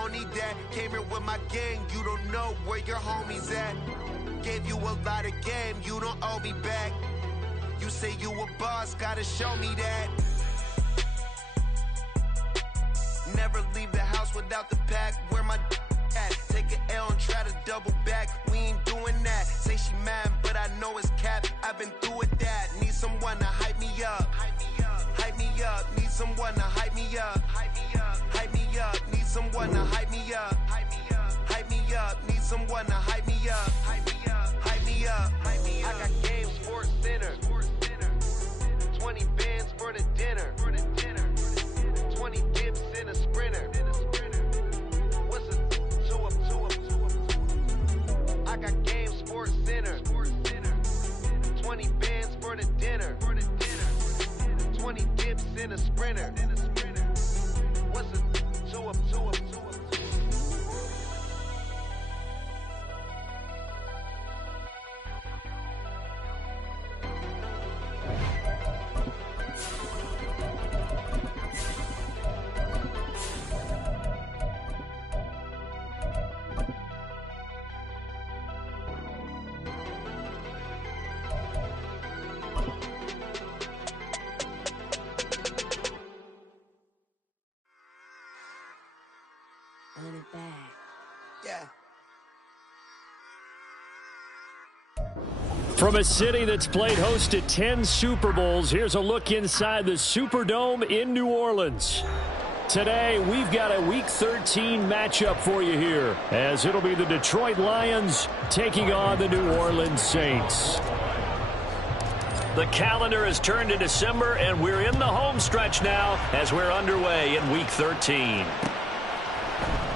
gon' need that. Came here with my gang, you don't know where your homies at. Gave you a lot of game, you don't owe me back. You say you a boss, gotta show me that. Never leave the house without the pack. Where my at? Take an L and try to double back. We ain't doing that. Say she mad, but I know it's cap. I've been through with that. Need someone to hype me up. Hype me up. Need someone to hype me up. Hype me up. Need someone to hype me up. Hype me up. Need someone to hype me up. Hype me up. I got game, Sports Center. 20 bands for the dinner. 20 dips in a sprinter. What's a 2 up? I got game, Sports Center. 20 bands for the dinner. 20 dips in a sprinter. What's a 2 up? From a city that's played host to 10 Super Bowls, here's a look inside the Superdome in New Orleans. Today, we've got a Week 13 matchup for you here, as it'll be the Detroit Lions taking on the New Orleans Saints. The calendar has turned to December, and we're in the home stretch now as we're underway in Week 13.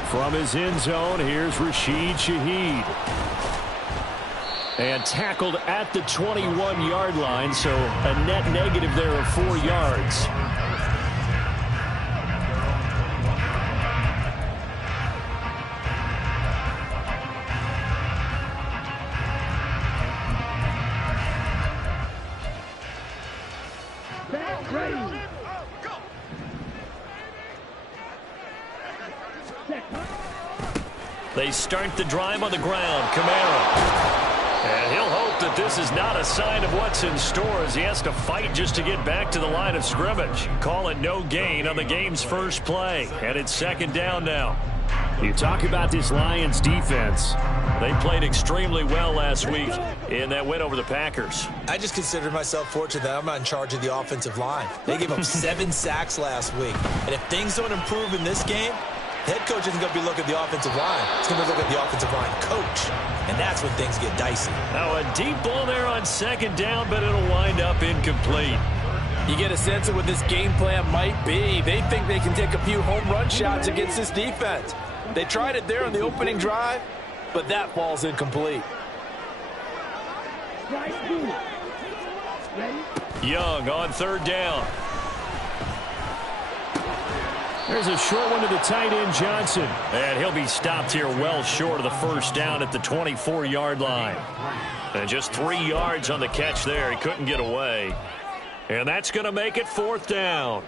From his end zone, here's Rashid Shaheed. And tackled at the 21-yard line, so a net negative there of 4 yards. They start the drive on the ground. Kamara. And he'll hope that this is not a sign of what's in store as he has to fight just to get back to the line of scrimmage. Call it no gain on the game's first play. And it's second down now. You talk about this Lions defense. They played extremely well last week in that win over the Packers. I just consider myself fortunate that I'm not in charge of the offensive line. They gave up 7 sacks last week. And if things don't improve in this game, the head coach isn't going to be looking at the offensive line. He's going to be looking at the offensive line coach. And that's when things get dicey. Now a deep ball there on second down, but it'll wind up incomplete. You get a sense of what this game plan might be. They think they can take a few home run shots against this defense. They tried it there on the opening drive, but that ball's incomplete. Young on third down. There's a short one to the tight end, Johnson. And he'll be stopped here well short of the first down at the 24-yard line. And just 3 yards on the catch there. He couldn't get away. And that's going to make it fourth down.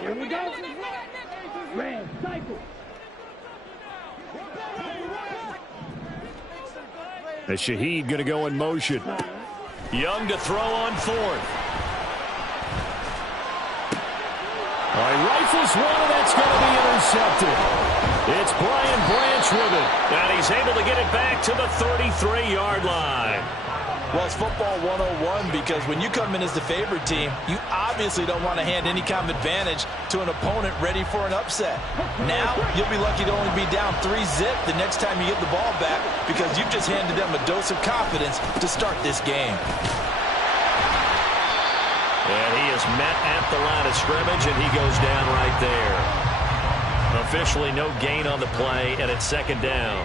Here we go. Red cycle. And Shaheed going to go in motion. Young to throw on fourth. All right, rifles one, and that's going to be intercepted. It's Brian Branch with it. And he's able to get it back to the 33-yard line. Well, it's football 101 because when you come in as the favorite team, you obviously don't want to hand any kind of advantage to an opponent ready for an upset. Now, you'll be lucky to only be down 3-0 the next time you get the ball back because you've just handed them a dose of confidence to start this game. And he is met at the line of scrimmage, and he goes down right there. Officially no gain on the play, and it's second down.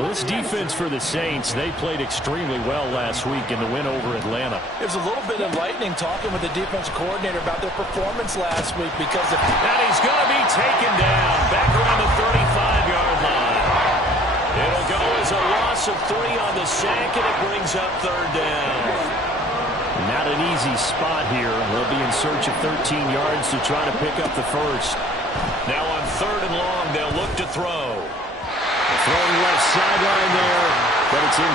Well, this defense for the Saints, they played extremely well last week in the win over Atlanta. It was a little bit enlightening talking with the defensive coordinator about their performance last week because of... And he's going to be taken down back around the 35-yard line. It'll go as a loss of 3 on the sack, and it brings up third down. Not an easy spot here. They'll be in search of 13 yards to try to pick up the first. Now on third and long, they'll look to throw. Throwing left sideline there, but it's in.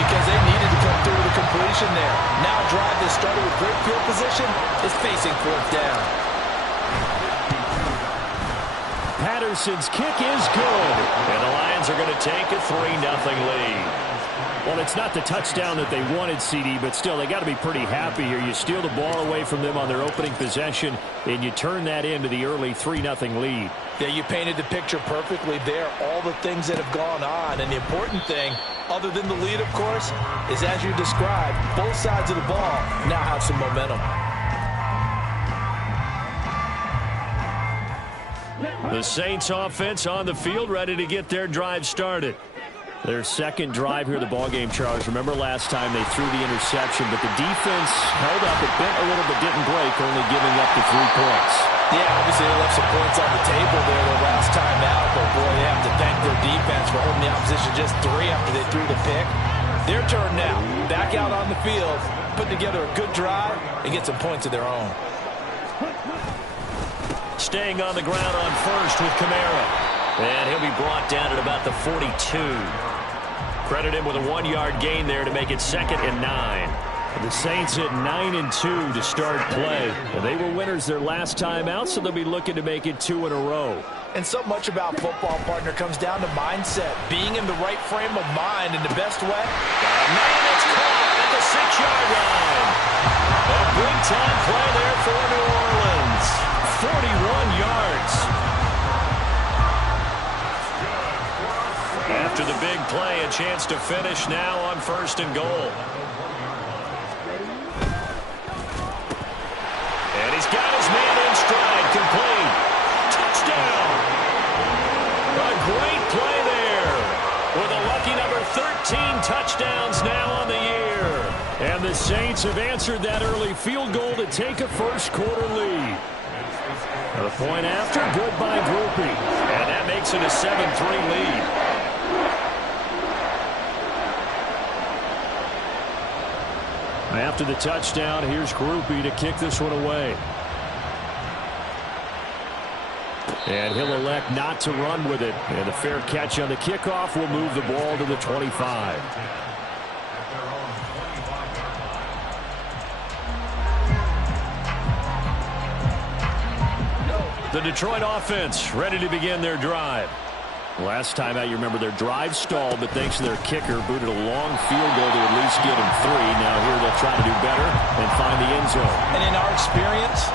Because they needed to come through with a completion there. Now a drive that started with great field position is facing fourth down. Patterson's kick is good. And the Lions are going to take a 3-0 lead. Well, it's not the touchdown that they wanted, CD, but still, they got to be pretty happy here. You steal the ball away from them on their opening possession, and you turn that into the early 3-0 lead. Yeah, you painted the picture perfectly there. All the things that have gone on, and the important thing, other than the lead, of course, is as you described, both sides of the ball now have some momentum. The Saints offense on the field, ready to get their drive started. Their second drive here of the ballgame, Charles. Remember last time they threw the interception, but the defense held up. It bent a little but didn't break, only giving up the 3 points. Yeah, obviously they left some points on the table there the last time out, but boy, they have to thank their defense for holding the opposition just 3 after they threw the pick. Their turn now. Back out on the field, put together a good drive, and get some points of their own. Staying on the ground on first with Kamara. And he'll be brought down at about the 42. Credit him with a 1-yard gain there to make it 2nd and 9. The Saints at 9-2 to start play. And they were winners their last time out, so they'll be looking to make it 2 in a row. And so much about football, partner, comes down to mindset. Being in the right frame of mind in the best way. Man, it's caught at the 6-yard line. A big-time play there for New Orleans. 41 yards. After the big play, a chance to finish now on 1st and goal. And he's got his man in stride, complete. Touchdown! A great play there. With a lucky number 13 touchdowns now on the year. And the Saints have answered that early field goal to take a first-quarter lead. A point after, good by Grupe. And that makes it a 7-3 lead. After the touchdown, here's Grupe to kick this one away. And he'll elect not to run with it. And a fair catch on the kickoff will move the ball to the 25. The Detroit offense ready to begin their drive. Last time out, you remember their drive stalled, but thanks to their kicker, booted a long field goal to at least get them 3. Now here they'll try to do better and find the end zone. And in our experience,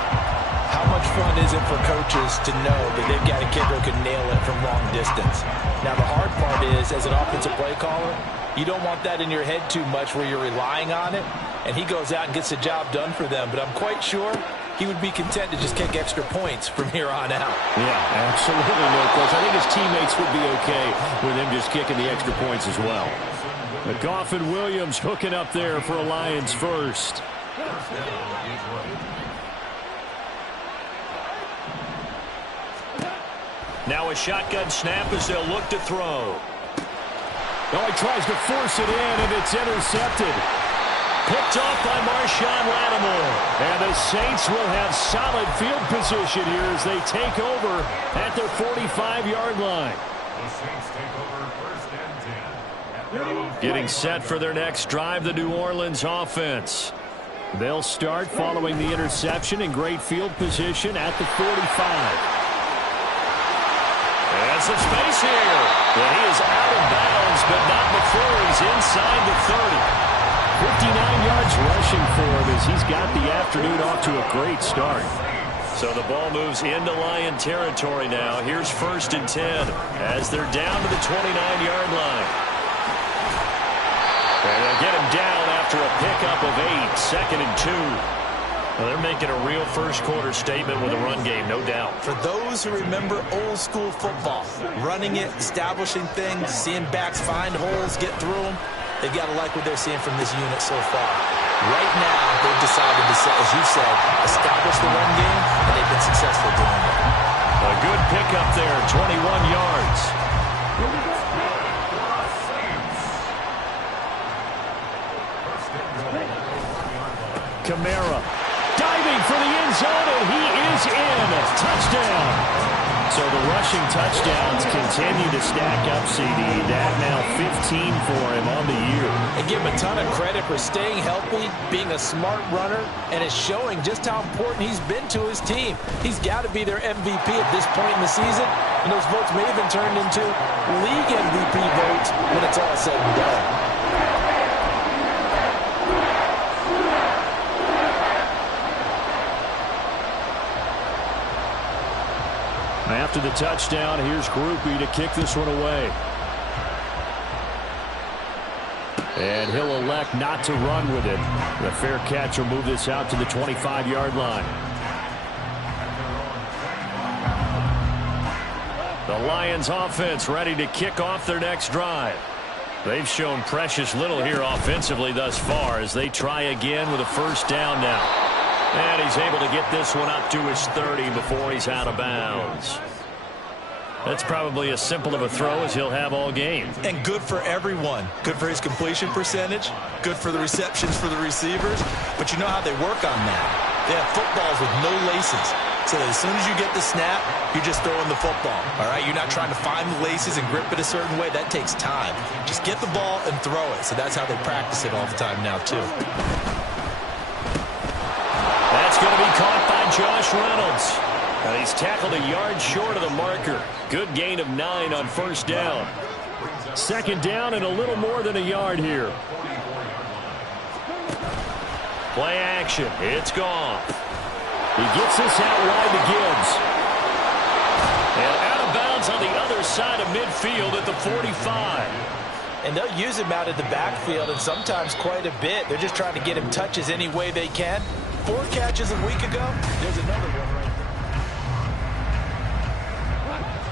how much fun is it for coaches to know that they've got a kicker who can nail it from long distance? Now the hard part is, as an offensive play caller, you don't want that in your head too much where you're relying on it, and he goes out and gets the job done for them. But I'm quite sure he would be content to just kick extra points from here on out. Yeah, absolutely, no question. I think his teammates would be okay with him just kicking the extra points as well. McGough and Williams hooking up there for a Lions first. Now a shotgun snap as they'll look to throw. Oh, he tries to force it in, and it's intercepted. Picked off by Marshawn Lattimore. And the Saints will have solid field position here as they take over at their 45-yard line. The Saints take over 1st and 10. Getting set for their next drive, the New Orleans offense. They'll start following the interception in great field position at the 45. And some space here. And he is out of bounds, but not before he's inside the 30. 59 yards rushing for him as he's got the afternoon off to a great start. So the ball moves into Lion territory now. Here's 1st and 10 as they're down to the 29-yard line. And they'll get him down after a pickup of 8, 2nd and 2. Well, they're making a real first-quarter statement with a run game, no doubt. For those who remember old-school football, running it, establishing things, seeing backs find holes, get through them, they've got to like what they're seeing from this unit so far. Right now, they've decided to, as you said, establish the run game, and they've been successful doing it. A good pickup there, 21 yards. Kamara diving for the end zone, and he is in. Touchdown. So the rushing touchdowns continue to stack up, CD. That now 15 for him on the year. And give him a ton of credit for staying healthy, being a smart runner, and it's showing just how important he's been to his team. He's got to be their MVP at this point in the season, and those votes may have been turned into league MVP votes when it's all said and done. After the touchdown, here's Grupe to kick this one away. And he'll elect not to run with it. The fair catch will move this out to the 25-yard line. The Lions offense ready to kick off their next drive. They've shown precious little here offensively thus far as they try again with a first down now. And he's able to get this one up to his 30 before he's out of bounds. That's probably as simple of a throw as he'll have all game. And good for everyone. Good for his completion percentage. Good for the receptions for the receivers. But you know how they work on that. They have footballs with no laces. So that as soon as you get the snap, you're just throwing the football. All right? You're not trying to find the laces and grip it a certain way. That takes time. Just get the ball and throw it. So that's how they practice it all the time now, too. That's going to be caught by Josh Reynolds. And he's tackled a yard short of the marker. Good gain of 9 on first down. Second down and a little more than a yard here. Play action. It's gone. He gets this out wide to Gibbs. And out of bounds on the other side of midfield at the 45. And they'll use him out of the backfield, and sometimes quite a bit. They're just trying to get him touches any way they can. 4 catches a week ago. There's another one right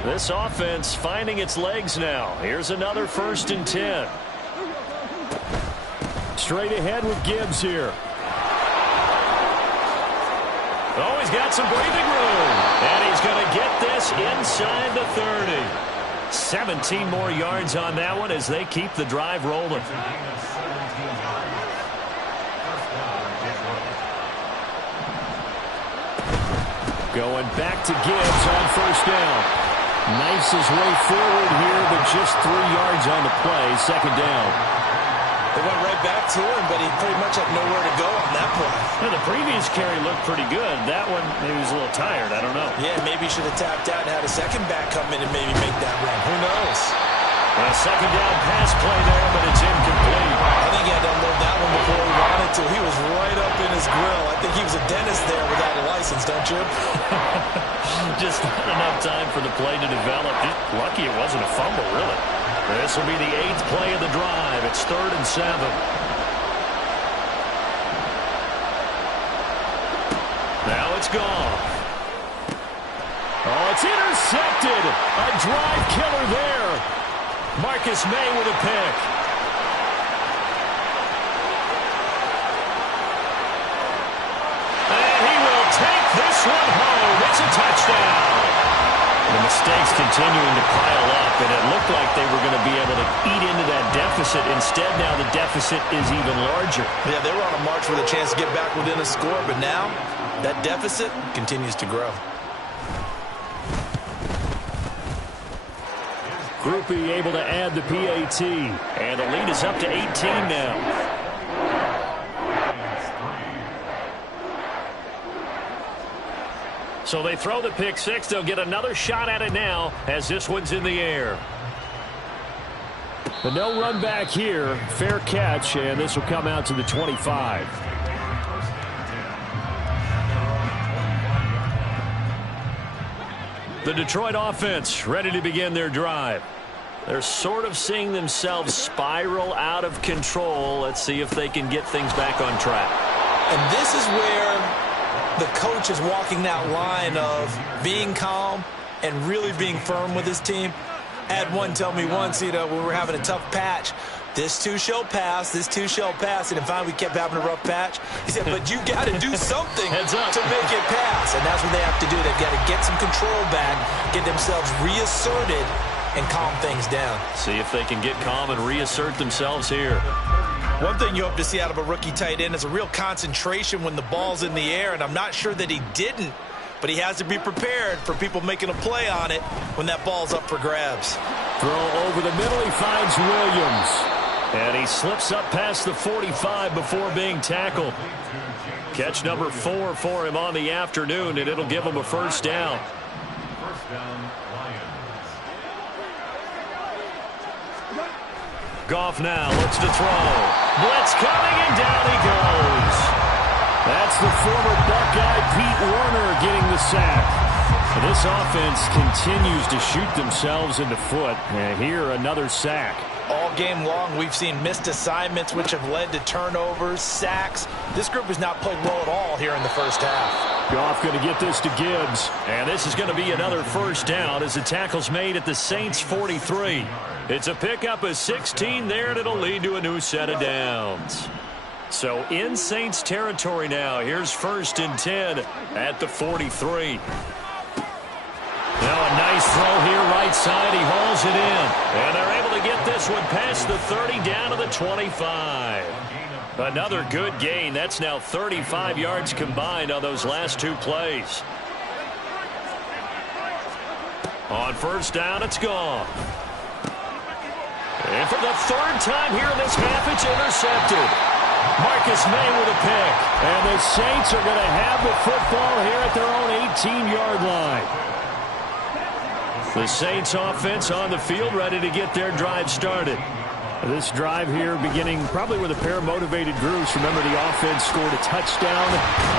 there. This offense finding its legs now. Here's another 1st and 10. Straight ahead with Gibbs here. Oh, he's got some breathing room. And he's going to get this inside the 30. 17 more yards on that one as they keep the drive rolling. Going back to Gibbs on first down. Knifes his way forward here, but just 3 yards on the play. Second down. They went right back to him, but he pretty much had nowhere to go on that play. Yeah, the previous carry looked pretty good. That one, maybe he was a little tired. I don't know. Yeah, maybe he should have tapped out and had a second back come in and maybe make that run. Who knows? A second down pass play there, but it's incomplete. I think he had to unload that one before he wanted to. He was right up in his grill. I think he was a dentist there without a license, don't you? Just not enough time for the play to develop. Lucky it wasn't a fumble, really. This will be the 8th play of the drive. It's 3rd and 7. Now it's gone. Oh, it's intercepted. A drive killer there. Marcus May with a pick. And he will take this one home. It's a touchdown. The mistakes continuing to pile up, and it looked like they were going to be able to eat into that deficit. Instead, now the deficit is even larger. Yeah, they were on a march with a chance to get back within a score, but now that deficit continues to grow. Grupe able to add the PAT, and the lead is up to 18 now. So they throw the pick six. They'll get another shot at it now as this one's in the air. But no run back here. Fair catch, and this will come out to the 25. The Detroit offense ready to begin their drive. They're sort of seeing themselves spiral out of control. Let's see if they can get things back on track. And this is where the coach is walking that line of being calm and really being firm with his team. I had one tell me once, when we were having a tough patch, this too shall pass, this too shall pass. And finally we kept having a rough patch. He said, but you got to do something to make it pass. And that's what they have to do. They've got to get some control back, get themselves reasserted, and calm things down. See if they can get calm and reassert themselves here. One thing you hope to see out of a rookie tight end is a real concentration when the ball's in the air, and I'm not sure that he didn't, but he has to be prepared for people making a play on it when that ball's up for grabs. Throw over the middle, he finds Williams. And he slips up past the 45 before being tackled. Catch number 4 for him on the afternoon, and it'll give him a first down. First down, Lions. Goff now looks to throw. Blitz coming, and down he goes. That's the former Buckeye Pete Werner getting the sack. This offense continues to shoot themselves in the foot. And here, another sack. All game long, we've seen missed assignments, which have led to turnovers, sacks. This group has not played well at all here in the first half. Goff going to get this to Gibbs. And this is going to be another first down as the tackle's made at the Saints 43. It's a pickup of 16 there, and it'll lead to a new set of downs. So in Saints territory now. Here's 1st and 10 at the 43. Now a nice throw here, right side. He hauls it in. And they're able to get this one past the 30 down to the 25. Another good gain. That's now 35 yards combined on those last 2 plays. On first down, it's gone. And for the 3rd time here in this half, it's intercepted. Marcus May with a pick. And the Saints are going to have the football here at their own 18-yard line. The Saints offense on the field, ready to get their drive started. This drive here beginning probably with a pair of motivated groups. Remember, the offense scored a touchdown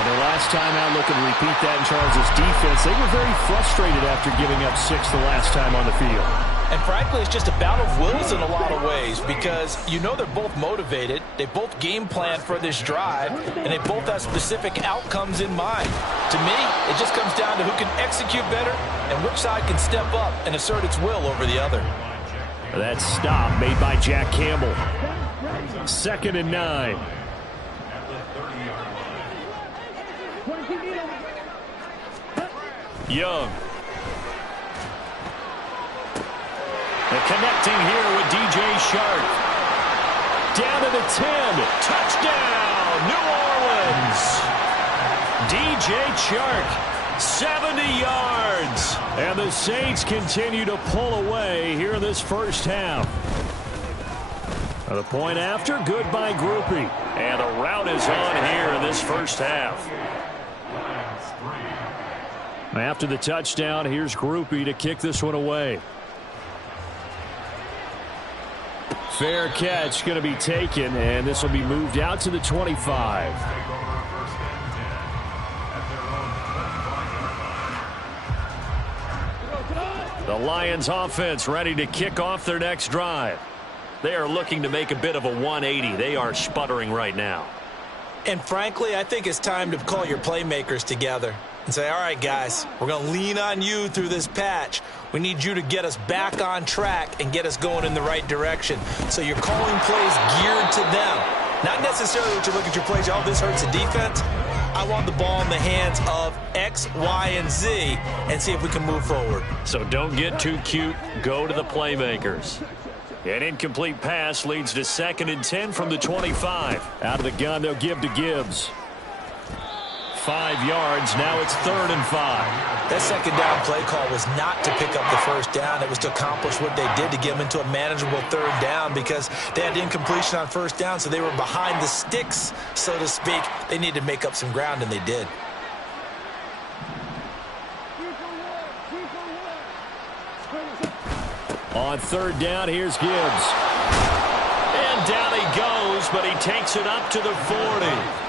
their last time out. Looking to repeat that in Charles's defense. They were very frustrated after giving up 6 the last time on the field. And frankly, it's just a battle of wills in a lot of ways because you know they're both motivated. They both game plan for this drive, and they both have specific outcomes in mind. To me, it just comes down to who can execute better and which side can step up and assert its will over the other. That stop made by Jack Campbell. 2nd and 9. Young. Connecting here with DJ Shark. Down to the 10. Touchdown, New Orleans. DJ Chark, 70 yards. And the Saints continue to pull away here in this first half. The point after, good by Groupie. And the route is on here in this first half. After the touchdown, here's Groupie to kick this one away. Fair catch going to be taken, and this will be moved out to the 25. The Lions offense ready to kick off their next drive. They are looking to make a bit of a 180. They are sputtering right now. And frankly, I think it's time to call your playmakers together and say, all right, guys, we're going to lean on you through this patch. We need you to get us back on track and get us going in the right direction. So you're calling plays geared to them. Not necessarily what you look at your plays, oh, this hurts the defense. I want the ball in the hands of X, Y, and Z and see if we can move forward. So don't get too cute. Go to the playmakers. An incomplete pass leads to 2nd and 10 from the 25. Out of the gun, they'll give to Gibbs. 5 yards. Now it's 3rd and 5. That second down play call was not to pick up the first down. It was to accomplish what they did to get them into a manageable 3rd down because they had incompletion on first down, so they were behind the sticks, so to speak. They needed to make up some ground, and they did. On 3rd down, here's Gibbs. And down he goes, but he takes it up to the 40.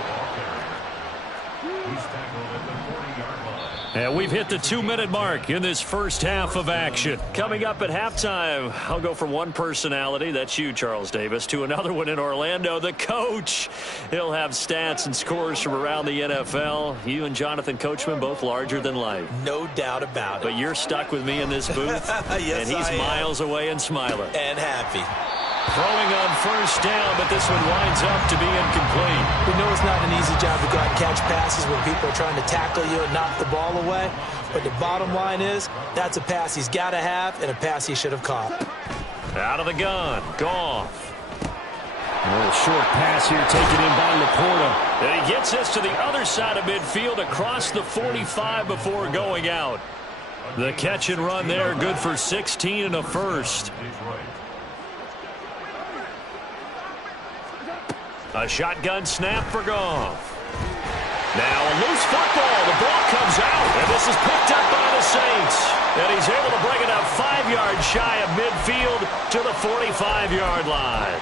And we've hit the 2-minute mark in this first half of action. Coming up at halftime, I'll go from one personality, that's you, Charles Davis, to another one in Orlando, the coach. He'll have stats and scores from around the NFL. You and Jonathan Coachman, both larger than life. No doubt about it. But you're stuck with me in this booth, yes, and he's miles away and smiling. And happy. Throwing on first down, but this one winds up to be incomplete. We know it's not an easy job to go out and catch passes when people are trying to tackle you and knock the ball away. But the bottom line is, that's a pass he's got to have and a pass he should have caught. Out of the gun, Goff. A little short pass here taken in by Laporta. And he gets us to the other side of midfield across the 45 before going out. The catch and run there, good for 16 and a first. A shotgun snap for Goff. Now a loose football. The ball comes out, and this is picked up by the Saints. And he's able to bring it up 5 yards shy of midfield to the 45-yard line.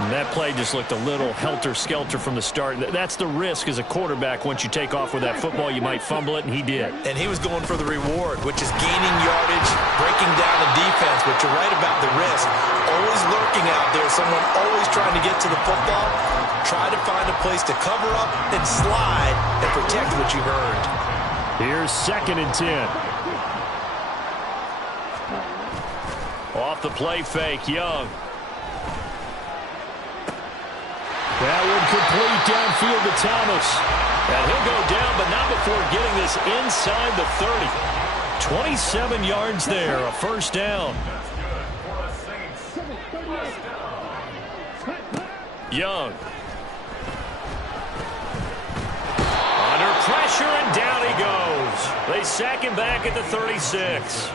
And that play just looked a little helter-skelter from the start. That's the risk as a quarterback. Once you take off with that football, you might fumble it, and he did. And he was going for the reward, which is gaining yardage, breaking down the defense. But you're right about the risk. Always lurking out there, someone always trying to get to the football. Try to find a place to cover up and slide and protect what you've earned. Here's 2nd and 10. Off the play fake, Young. That one complete downfield to Thomas. And he'll go down, but not before getting this inside the 30. 27 yards there, a first down. Young. Under pressure, and down he goes. They sack him back at the 36.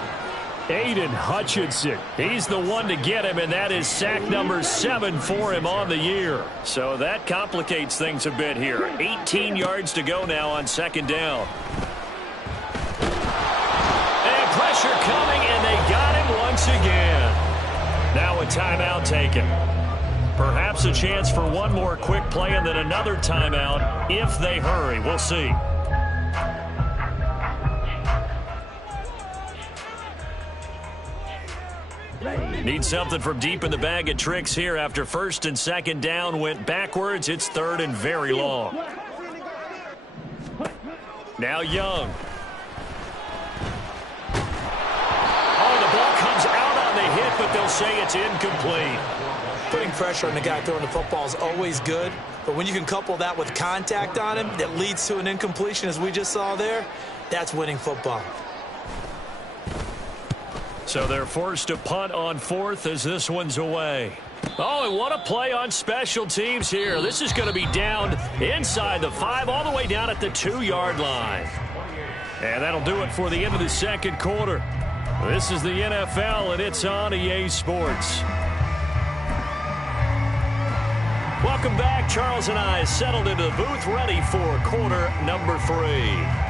Aiden Hutchinson, he's the one to get him, and that is sack number 7 for him on the year. So that complicates things a bit here. 18 yards to go now on 2nd down. And pressure coming, and they got him once again. Now a timeout taken. Perhaps a chance for one more quick play and then another timeout if they hurry. We'll see. Need something from deep in the bag of tricks here after 1st and 2nd down went backwards. It's 3rd and very long. Now Young. Oh, the ball comes out on the hit, but they'll say it's incomplete. Putting pressure on the guy throwing the football is always good, but when you can couple that with contact on him that leads to an incompletion, as we just saw there, that's winning football. So they're forced to punt on 4th as this one's away. Oh, and what a play on special teams here. This is going to be down inside the 5, all the way down at the 2-yard line. And that'll do it for the end of the 2nd quarter. This is the NFL, and it's on EA Sports. Welcome back. Charles and I settled into the booth, ready for quarter number 3.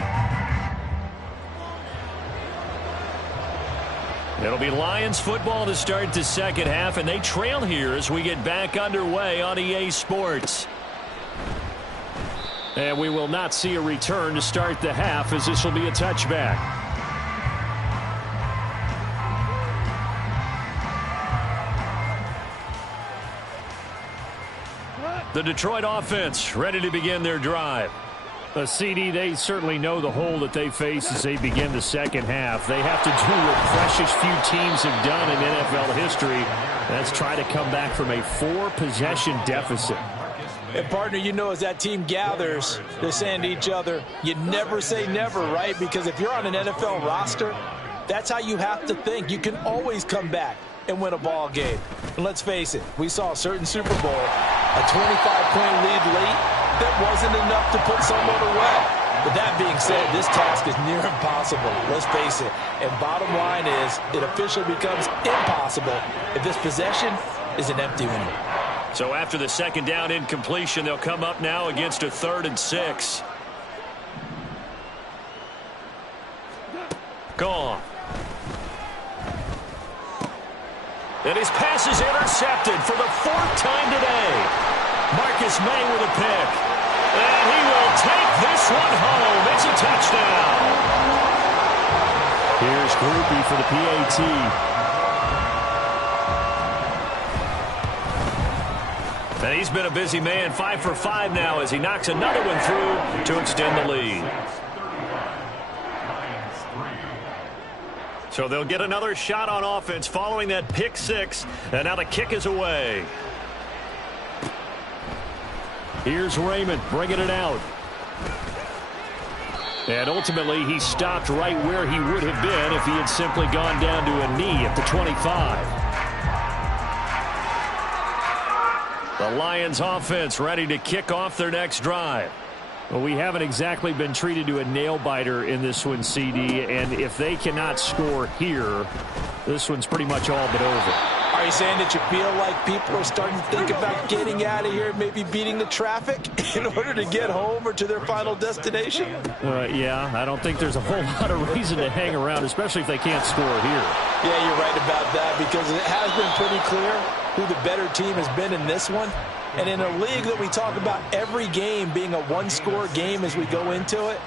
It'll be Lions football to start the 2nd half, and they trail here as we get back underway on EA Sports. And we will not see a return to start the half, as this will be a touchback. The Detroit offense ready to begin their drive. CD, they certainly know the hole that they face as they begin the 2nd half. They have to do what precious few teams have done in NFL history. That's try to come back from a 4-possession deficit. And, partner, you know, as that team gathers, they're saying to each other, you never say never, right? Because if you're on an NFL roster, that's how you have to think. You can always come back and win a ball game. And let's face it, we saw a certain Super Bowl, a 25-point lead late. That wasn't enough to put someone away. But that being said, this task is near impossible. Let's face it. And bottom line is, it officially becomes impossible if this possession is an empty one. So after the 2nd down incompletion, they'll come up now against a 3rd and 6. Gone. And his pass is intercepted for the 4th time today. Marcus May with a pick. And he will take this one home. It's a touchdown. Here's Groupie for the PAT. And he's been a busy man, 5 for 5 now as he knocks another one through to extend the lead. So they'll get another shot on offense following that pick 6. And now the kick is away. Here's Raymond bringing it out. And ultimately, he stopped right where he would have been if he had simply gone down to a knee at the 25. The Lions offense ready to kick off their next drive. Well, we haven't exactly been treated to a nail-biter in this one, CD, and if they cannot score here, this one's pretty much all but over. Are you saying that you feel like people are starting to think about getting out of here, maybe beating the traffic in order to get home or to their final destination? Yeah, I don't think there's a whole lot of reason to hang around, especially if they can't score here. Yeah, you're right about that, because it has been pretty clear who the better team has been in this one. And in a league that we talk about every game being a one-score game as we go into it,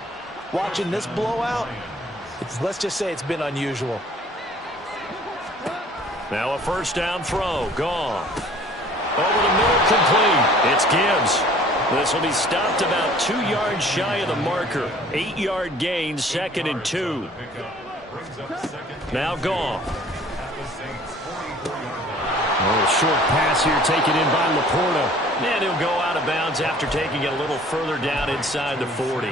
watching this blowout, let's just say it's been unusual. Now a first down throw. Goff. Over the middle, complete. It's Gibbs. This will be stopped about 2 yards shy of the marker. 8-yard gain, 2nd and 2. Now Goff. A short pass here taken in by Laporta. And he'll go out of bounds after taking it a little further down inside the 40.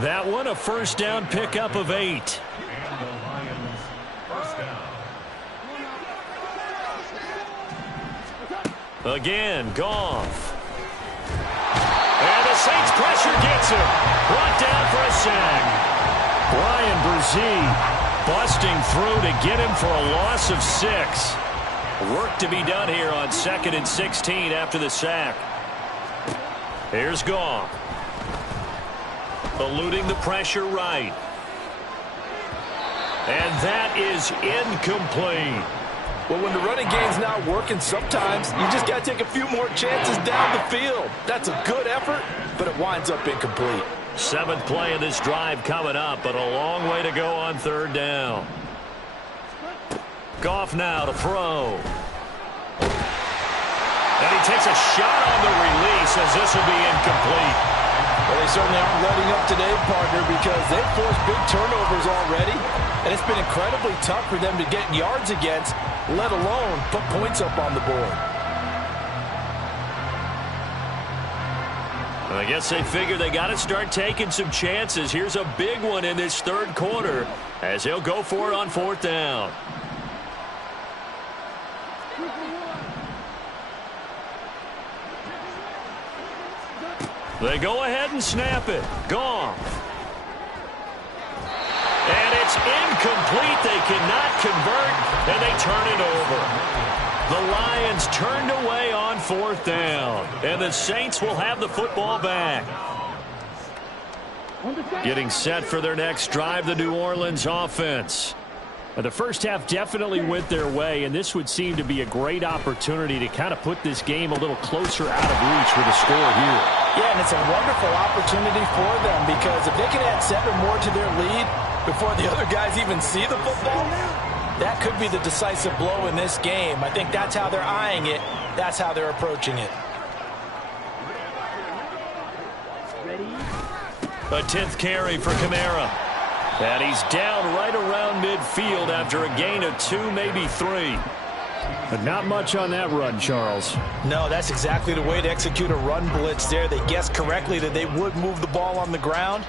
That one a first down pickup of 8. Again, Goff. And the Saints pressure gets him. Brought down for a sack. Brian Brzee busting through to get him for a loss of 6. Work to be done here on 2nd and 16 after the sack. Here's Goff. Eluding the pressure right. And that is incomplete. Well, when the running game's not working, sometimes you just got to take a few more chances down the field. That's a good effort, but it winds up incomplete. 7th play of this drive coming up, but a long way to go on 3rd down. Goff now to throw. And he takes a shot on the release as this will be incomplete. Well, they certainly aren't letting up today, partner, because they've forced big turnovers already, and it's been incredibly tough for them to get yards against, let alone put points up on the board. I guess they figure they got to start taking some chances. Here's a big one in this 3rd quarter as he'll go for it on 4th down. They go ahead and snap it. Goff. And it's incomplete. They cannot convert, and they turn it over. The Lions turned away on 4th down, and the Saints will have the football back. Getting set for their next drive, the New Orleans offense. The first half definitely went their way, and this would seem to be a great opportunity to kind of put this game a little closer out of reach with a score here. Yeah, and it's a wonderful opportunity for them, because if they can add 7 more to their lead before the other guys even see the football, that could be the decisive blow in this game. I think that's how they're eyeing it. That's how they're approaching it. A 10th carry for Kamara. And he's down right around midfield after a gain of 2, maybe 3. But not much on that run, Charles. No, that's exactly the way to execute a run blitz there. They guessed correctly that they would move the ball on the ground,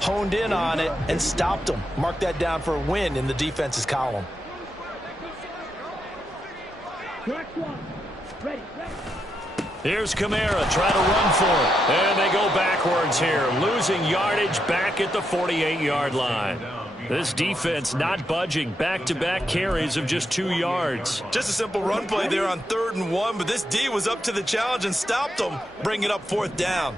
honed in on it, and stopped them. Mark that down for a win in the defense's column. Here's Kamara, try to run for it. And they go backwards here, losing yardage back at the 48-yard line. This defense not budging. Back-to-back carries of just 2 yards. Just a simple run play there on 3rd and 1, but this D was up to the challenge and stopped them, bringing up 4th down.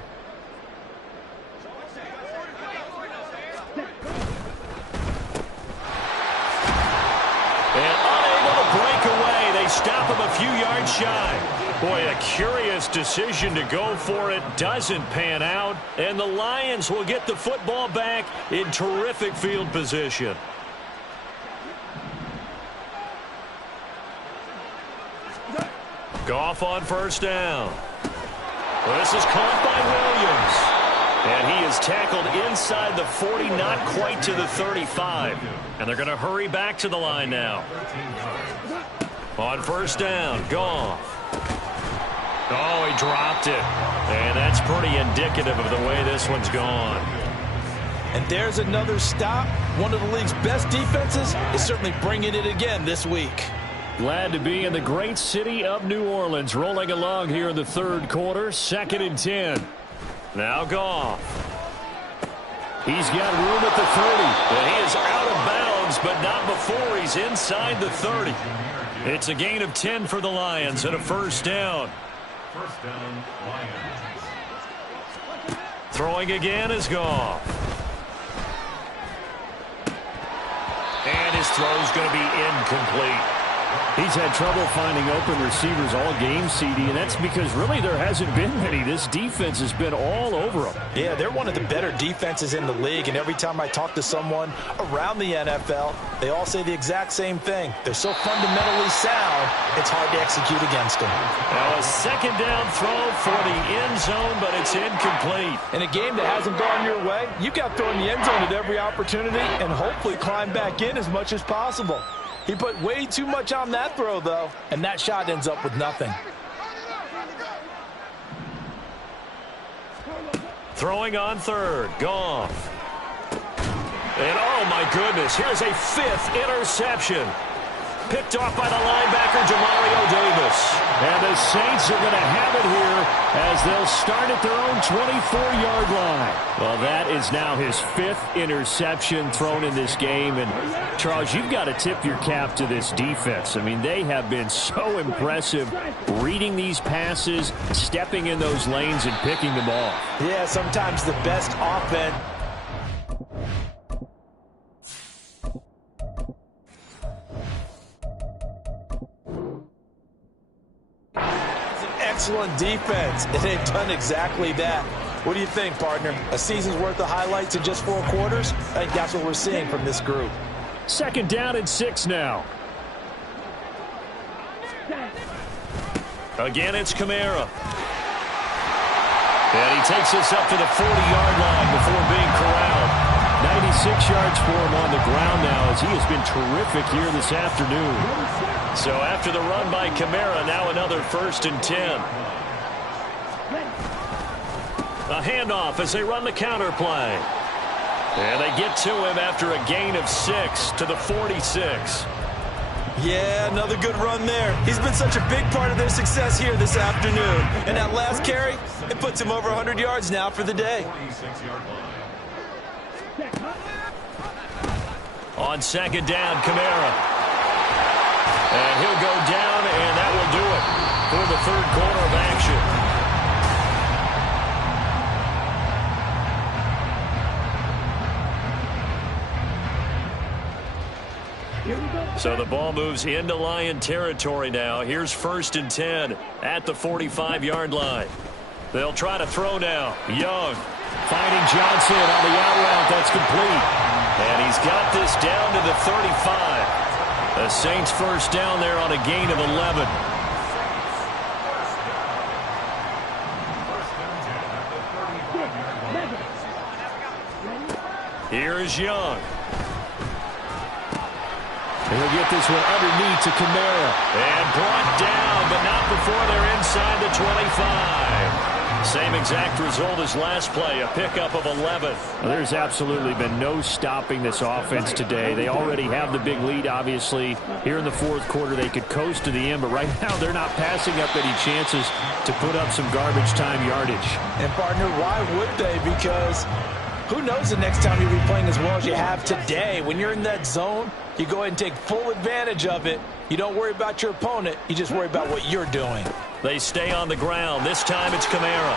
And unable to break away, they stop him a few yards shy. Boy, a curious decision to go for it. Doesn't pan out. And the Lions will get the football back in terrific field position. Goff on 1st down. This is caught by Williams. And he is tackled inside the 40, not quite to the 35. And they're going to hurry back to the line now. On 1st down, Goff. Oh, he dropped it. And that's pretty indicative of the way this one's gone. And there's another stop. One of the league's best defenses is certainly bringing it again this week. Glad to be in the great city of New Orleans, rolling along here in the third quarter. 2nd and 10. Now Goff. He's got room at the 30. And he is out of bounds, but not before he's inside the 30. It's a gain of 10 for the Lions and a first down. First down, Lions. Throwing again is Goff. And his throw's going to be incomplete. He's had trouble finding open receivers all game, CD, and that's because really there hasn't been many. This defense has been all over them. Yeah, they're one of the better defenses in the league, and every time I talk to someone around the NFL, they all say the exact same thing. They're so fundamentally sound, it's hard to execute against them. Now a 2nd down throw for the end zone, but it's incomplete. In a game that hasn't gone your way, you've got to throw in the end zone at every opportunity and hopefully climb back in as much as possible. He put way too much on that throw, though, and that shot ends up with nothing. Throwing on 3rd, Goff. And oh my goodness, here's a 5th interception. Picked off by the linebacker, Demario Davis. And the Saints are going to have it here as they'll start at their own 24-yard line. Well, that is now his 5th interception thrown in this game. And, Charles, you've got to tip your cap to this defense. I mean, they have been so impressive reading these passes, stepping in those lanes, and picking them off. Yeah, sometimes the best offense. Excellent defense, and they've done exactly that. What do you think, partner? A season's worth of highlights in just 4 quarters? I think that's what we're seeing from this group. 2nd down and 6 now. Again, it's Kamara. And he takes us up to the 40-yard line before being corralled. 96 yards for him on the ground now as he has been terrific here this afternoon. So after the run by Kamara, now another 1st and 10. A handoff as they run the counter play. And they get to him after a gain of 6 to the 46. Yeah, another good run there. He's been such a big part of their success here this afternoon. And that last carry, it puts him over 100 yards now for the day. 46-yard line. On 2nd down, Kamara. And he'll go down, and that will do it for the 3rd quarter of action. So the ball moves into Lion territory now. Here's 1st and 10 at the 45-yard line. They'll try to throw now. Young finding Johnson on the out route. That's complete. And he's got this down to the 35. The Saints first down there on a gain of 11. Here is Young. He'll get this one underneath to Kamara. And brought down, but not before they're inside the 25. Same exact result as last play, a pickup of 11. Well, there's absolutely been no stopping this offense today. They already have the big lead, obviously. Here in the 4th quarter, they could coast to the end, but right now they're not passing up any chances to put up some garbage time yardage. And, partner, why would they? Because who knows the next time you'll be playing as well as you have today. When you're in that zone, you go ahead and take full advantage of it. You don't worry about your opponent. You just worry about what you're doing. They stay on the ground. This time it's Kamara.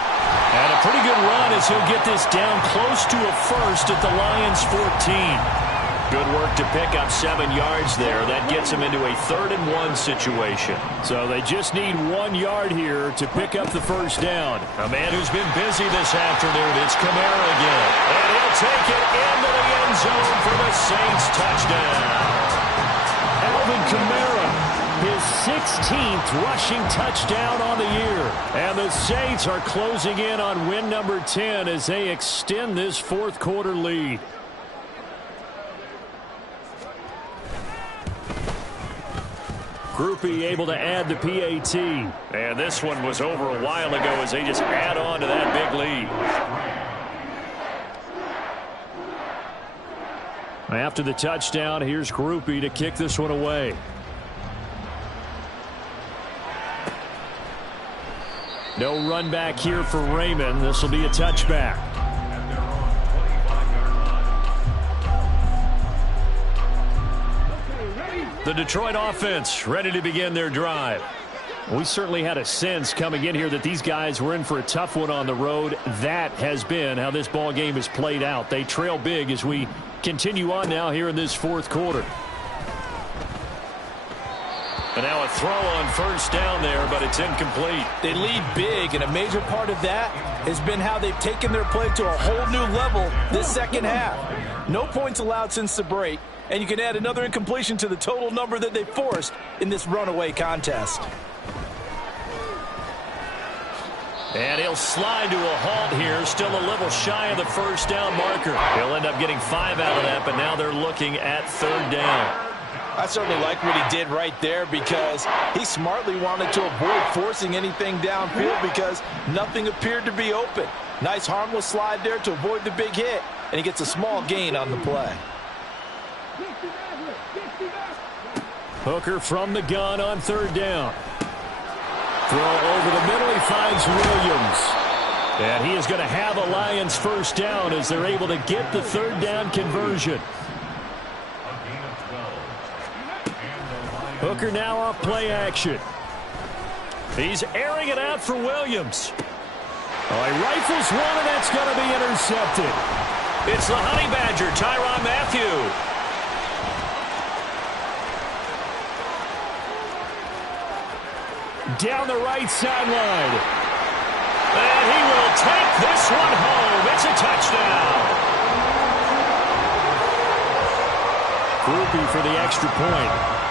And a pretty good run as he'll get this down close to a 1st at the Lions 14. Good work to pick up 7 yards there. That gets him into a 3rd and 1 situation. So they just need 1 yard here to pick up the 1st down. A man who's been busy this afternoon. It's Kamara again. And he'll take it into the end zone for the Saints touchdown. Alvin Kamara, his 16th rushing touchdown on the year. And the Saints are closing in on win number 10 as they extend this 4th quarter lead. Groupie able to add the PAT. And this one was over a while ago as they just add on to that big lead. After the touchdown, here's Groupie to kick this one away. No run back here for Raymond. This will be a touchback. At their own 25-yard line. The Detroit offense ready to begin their drive. We certainly had a sense coming in here that these guys were in for a tough one on the road. That has been how this ball game has played out. They trail big as we continue on now here in this fourth quarter. And now a throw on first down there, but it's incomplete. They lead big, and a major part of that has been how they've taken their play to a whole new level this second half. No points allowed since the break, and you can add another incompletion to the total number that they forced in this runaway contest. And he'll slide to a halt here, still a little shy of the first down marker. He'll end up getting 5 out of that, but now they're looking at third down. I certainly like what he did right there because he smartly wanted to avoid forcing anything downfield because nothing appeared to be open. Nice harmless slide there to avoid the big hit, and he gets a small gain on the play. Hooker from the gun on third down. Throw over the middle, he finds Williams. And he is going to have a Lions first down as they're able to get the third down conversion. Hooker now off play action. He's airing it out for Williams. Oh, he rifles one, and that's going to be intercepted. It's the Honey Badger, Tyrann Mathieu. Down the right sideline. And he will take this one home. It's a touchdown. Groupie for the extra point.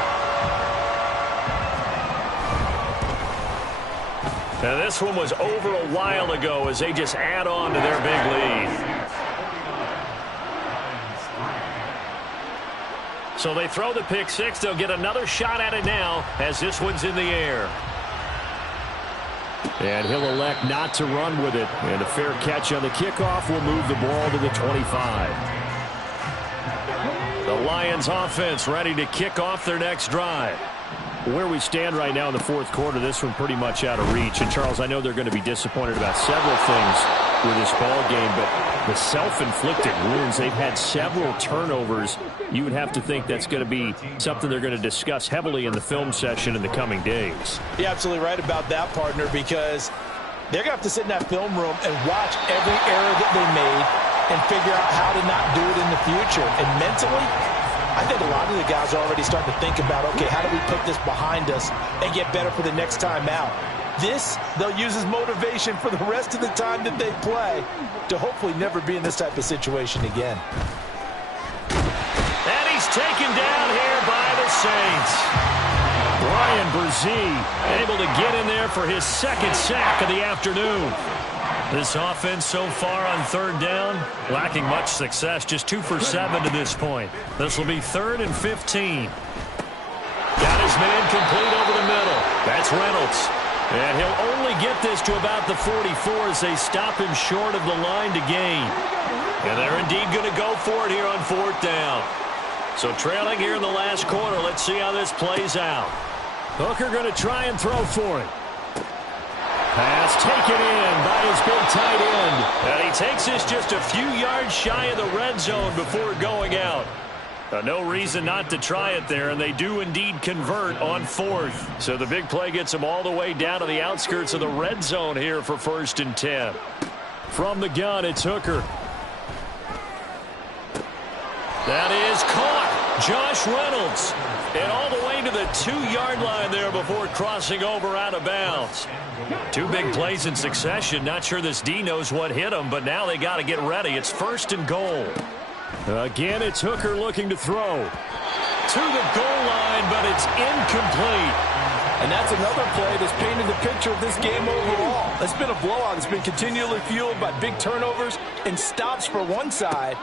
Now this one was over a while ago as they just add on to their big lead. So they throw the pick six. They'll get another shot at it now as this one's in the air. And he'll elect not to run with it. And a fair catch on the kickoff will move the ball to the 25. The Lions offense ready to kick off their next drive. Where we stand right now in the fourth quarter, this one pretty much out of reach. And, Charles, I know they're going to be disappointed about several things with this ball game, but the self-inflicted wounds, they've had several turnovers. You would have to think that's going to be something they're going to discuss heavily in the film session in the coming days. You're absolutely right about that, partner, because they're going to have to sit in that film room and watch every error that they made and figure out how to not do it in the future. And mentally, I think a lot of the guys are already starting to think about, okay, how do we put this behind us and get better for the next time out? This, they'll use as motivation for the rest of the time that they play to hopefully never be in this type of situation again. And he's taken down here by the Saints. Bryan Bresee able to get in there for his second sack of the afternoon. This offense so far on third down, lacking much success, just 2 for 7 to this point. This will be 3rd and 15. Got his man complete over the middle. That's Reynolds. And he'll only get this to about the 44 as they stop him short of the line to gain. And they're indeed going to go for it here on 4th down. So trailing here in the last quarter, let's see how this plays out. Hooker going to try and throw for it. Pass taken in by his big tight end. And he takes this just a few yards shy of the red zone before going out. No reason not to try it there, and they do indeed convert on 4th. So the big play gets them all the way down to the outskirts of the red zone here for 1st and 10. From the gun, it's Hooker. That is caught. Josh Reynolds. And all the way to the 2-yard line there before crossing over out of bounds. 2 big plays in succession. Not sure this D knows what hit him, but now they got to get ready. It's 1st and goal. Again, it's Hooker looking to throw. To the goal line, but it's incomplete. And that's another play that's painted the picture of this game overall. It's been a blowout. It's been continually fueled by big turnovers and stops for one side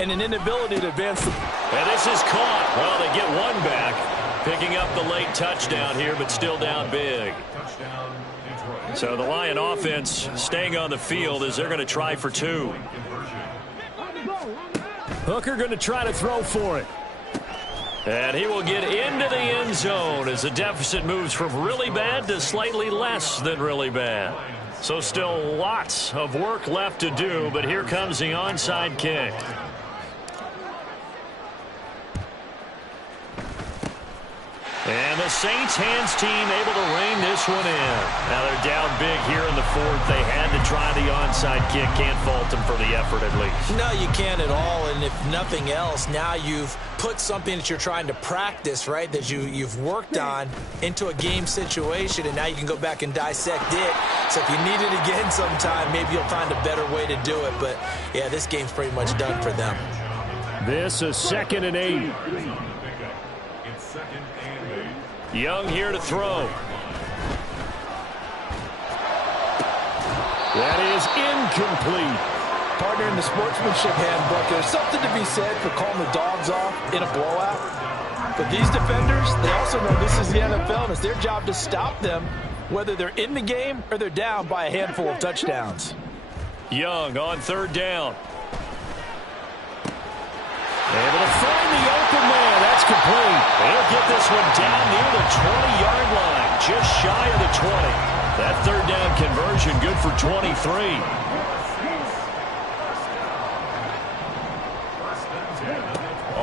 and an inability to advance the... And this is caught. Well, they get one back. Picking up the late touchdown here, but still down big. So the Lion offense staying on the field as they're going to try for 2. Hooker going to try to throw for it. And he will get into the end zone as the deficit moves from really bad to slightly less than really bad. So still lots of work left to do, but here comes the onside kick. And the Saints hands team able to rein this one in. Now they're down big here in the fourth. They had to try the onside kick. Can't fault them for the effort at least. No, you can't at all. And if nothing else, now you've put something that you're trying to practice, right, that you've worked on into a game situation, and now you can go back and dissect it. So if you need it again sometime, maybe you'll find a better way to do it. But, yeah, this game's pretty much done for them. This is 2nd and 8. It's 2nd and 8. Young here to throw. That is incomplete. Partner, in the sportsmanship handbook, there's something to be said for calling the dogs off in a blowout. But these defenders, they also know this is the NFL, and it's their job to stop them, whether they're in the game or they're down by a handful of touchdowns. Young on 3rd down. Able to find the open man. That's complete. They'll get this one down near the 20-yard line, just shy of the 20. That 3rd down conversion good for 23.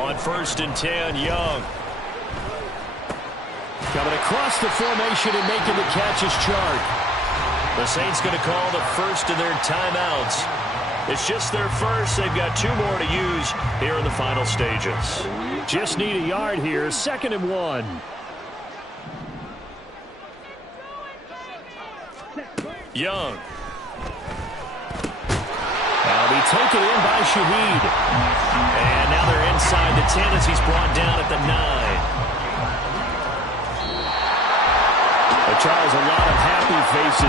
On 1st and 10, Young. Coming across the formation and making the catch is Chark. The Saints going to call the first of their timeouts. It's just their first. They've got 2 more to use here in the final stages. Just need a yard here. 2nd and 1. Young. That'll be taken in by Shaheed. And now they're inside the 10 as he's brought down at the 9. Charles, a lot of happy faces